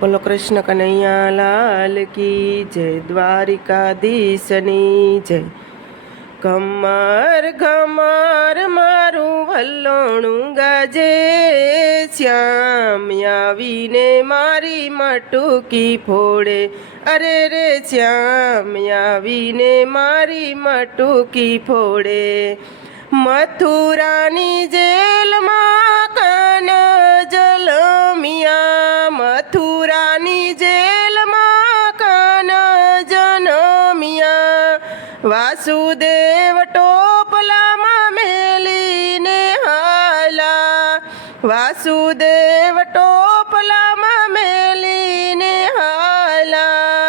બોલો કૃષ્ણ કનૈયા લાલ કી જય, દ્વારિકાધીશની જય. ઘમર ઘમર મારું વલ્લોણું ગાજે, શ્યામ આવીને મારી મટુકી ફોડે. અરે રે શ્યામ આવીને મારી મટુકી ફોડે. મથુરાની જેલમાં કાન જલમિયા, મથુરાની જેલમાં કાન જનમિયા. વાસુદેવ ટોપલામાં મેલીને હાલા, વાસુદેવ ટોપલામાં મેલીને હાલા.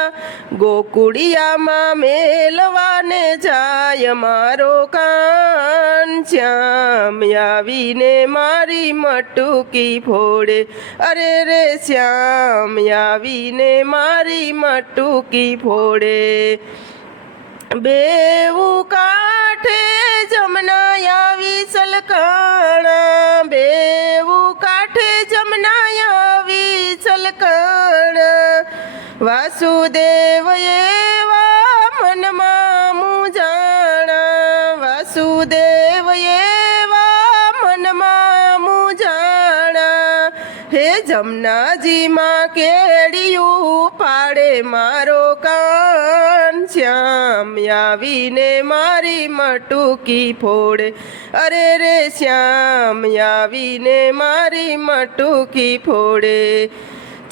ગોકુળિયામાં મેલવાને જાય મારો કાન, શ્યામ આવીને મારી મટુકી ફોડે. અરે રે શ્યામ આવીને મારી મટુકી ફોડે. બેઉ કાંઠે જમના આવી સલકાણા, બેઉ કાંઠે જમના આવી સલકાણા. વાસુદેવ એવા મનમાં મુજાણા, વાસુદેવ એવા મનમાં મુજાણા. હે જમનાજીમાં કેડિયું પાડે મારો કાન, શ્યામ આવીને મારી મટુકી ફોડે. અરે રે શ્યામ આવીને મારી મટુકી ફોડે.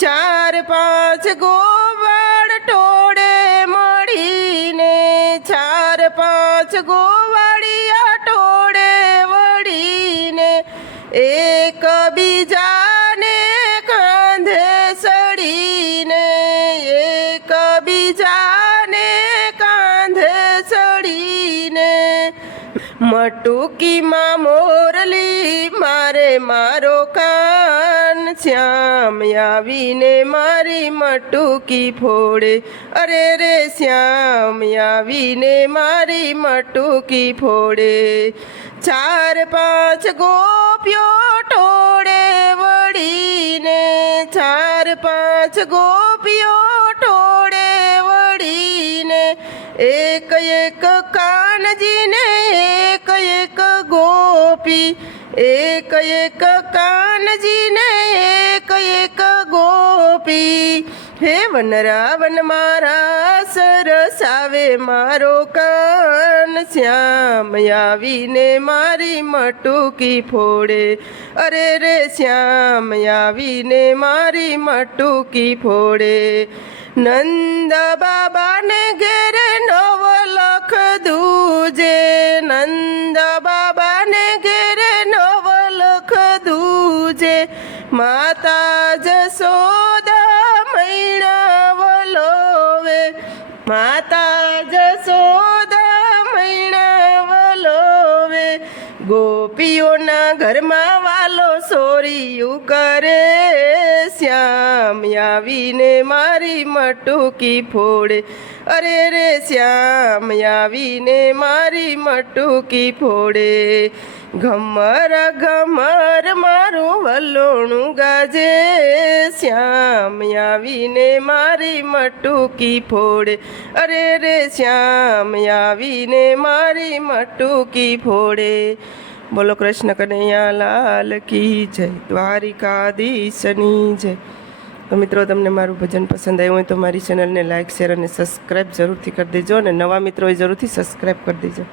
ચાર પાંચ ગોવાળ ટોળે મળીને, ચાર પાંચ ગોવાળિયા ટોળે વળીને, એક બીજાને કાંધે સડીને, એક બીજાને કાંધે સડીને. મટુકીમાં મોરલી મારે મારો કાન, શ્યામ આવીને મારી મટુકી ફોડે. અરે રે શ્યામ આવીને મારી મટુકી ફોડે. ચાર પાંચ ગોપીઓ ટોળે વળીને, ચાર પાંચ ગોપીઓ ટોળે વળીને, એક એક કાનજીને એક એક ગોપી, એક એક કાનજીને એક એક ગોપી. હે વનરાવન મારા સરસાવે મારો કાન, શ્યામ આવીને મારી મટુકી ફોડે. અરે રે શ્યામ આવીને મારી મટુકી ફોડે. નંદ બાબાને ઘેરે નવલખ દૂજે, નંદ બાબાને ઘેરે નવલખ દૂજે. માતા જશોદા મૈણા વલોવે, માતા જશોદા મૈણા વલોવે. ગોપીઓના ઘરમાં વાલો સોરિયું કરે, શ્યામ આવીને મારી મટુકી ફોડે. અરે રે શ્યામ આવીને મારી મટુકી ફોડે. ઘમર ઘમર મારું વલ્લોણું ગાજે, શ્યામ આવીને મારી મટુકી ફોડે. અરે રે શ્યામ આવીને મારી મટુકી ફોડે. બોલો કૃષ્ણ કનૈયા લાલ કી જય, દ્વારિકાધીશની જય. તો મિત્રો, તમને મારું ભજન પસંદ આવ્યું હોય તો મારી ચેનલને લાઇક શેર અને સબસ્ક્રાઈબ જરૂરથી કરી દેજો, અને નવા મિત્રો જરૂરથી સબસ્ક્રાઈબ કરી દેજો.